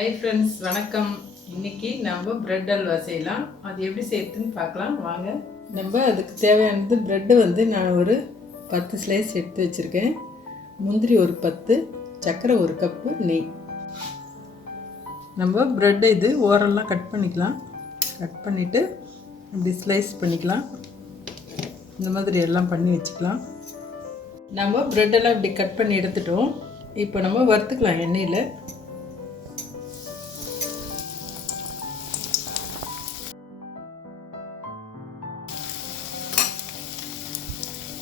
Hi friends, வணக்கம். இன்றைக்கி நம்ம ப்ரெட் அல்வா செய்யலாம். அது எப்படி செய்யறதுன்னு பார்க்கலாம் வாங்க. நம்ம அதுக்கு தேவையானது ப்ரெட்டு நான் ஒரு 10 ஸ்லைஸ் எடுத்து வச்சுருக்கேன். முந்திரி ஒரு 10, சர்க்கரை ஒரு கப்பு, நெய். நம்ம ப்ரெட்டு இது ஓரெல்லாம் கட் பண்ணிக்கலாம். கட் பண்ணிவிட்டு இப்படி ஸ்லைஸ் பண்ணிக்கலாம். இந்த மாதிரி எல்லாம் பண்ணி வச்சுக்கலாம். நம்ம ப்ரெட்டெல்லாம் இப்படி கட் பண்ணி எடுத்துட்டோம். இப்போ நம்ம வறுத்துக்கலாம் எண்ணெயில்.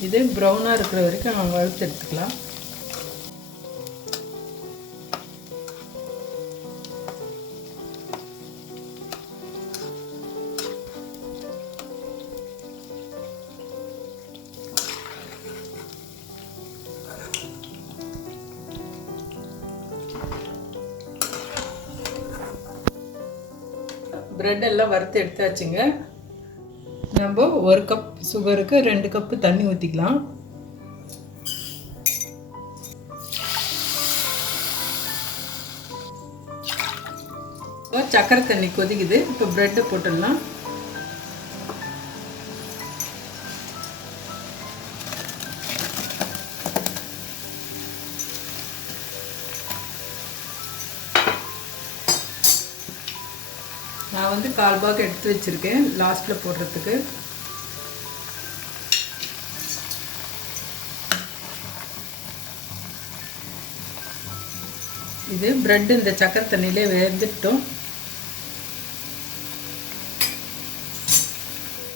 இது ப்ரௌனாக இருக்கிற வரைக்கும் நம்ம வறுத்து எடுத்துக்கலாம். ப்ரெட் எல்லாம் வறுத்து எடுத்தாச்சுங்க. நம்ம ஒரு கப் சுகருக்கு 2 கப்பு தண்ணி ஊற்றிக்கலாம். சர்க்கரை தண்ணி கொதிக்குது. இப்போ ப்ரெட்டை போட்டுடலாம். நான் 1/4 பாகு எடுத்து வச்சுருக்கேன் லாஸ்ட்டில் போடுறதுக்கு. இது ப்ரெட்டு இந்த சக்கரை தண்ணியிலே வெந்துட்டோம்.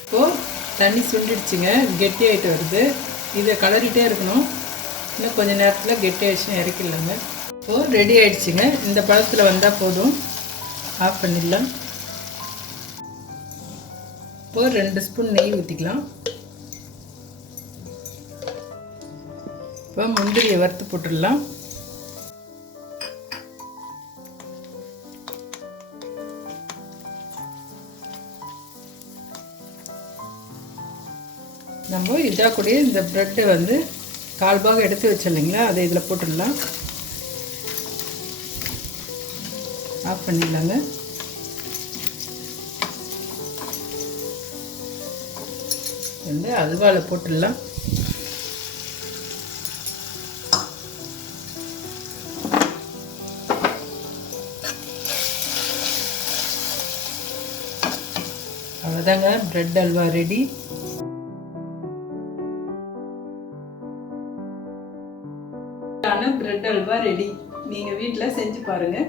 இப்போது தண்ணி சுண்டிடுச்சுங்க, கெட்டி ஆகிட்டு வருது. இதை கலரிட்டே இருக்கணும். இன்னும் கொஞ்சம் நேரத்தில் கெட்டி ஆகிடுச்சுன்னு இறக்கிடலாங்க. இப்போது ரெடி ஆகிடுச்சுங்க. இந்த பழத்தில் வந்தால் போதும், ஆஃப் பண்ணிடலாம். இப்போது 2 ஸ்பூன் நெய் ஊற்றிக்கலாம். இப்போ முந்திரியை வறுத்து போட்டுடலாம். நம்ம இதாக கூட இந்த ப்ரெட்டை 1/4 பாகு எடுத்து வச்சோம் இல்லைங்களா, அதை இதில் போட்டுடலாம். ஆஃப் பண்ணிடலாங்க. அல்வாவில் போட்டுடலாம். அவ்வளோதாங்க, bread halwa ready. Bread halwa ready. நீங்கள் வீட்டில் செஞ்சு பாருங்கள்.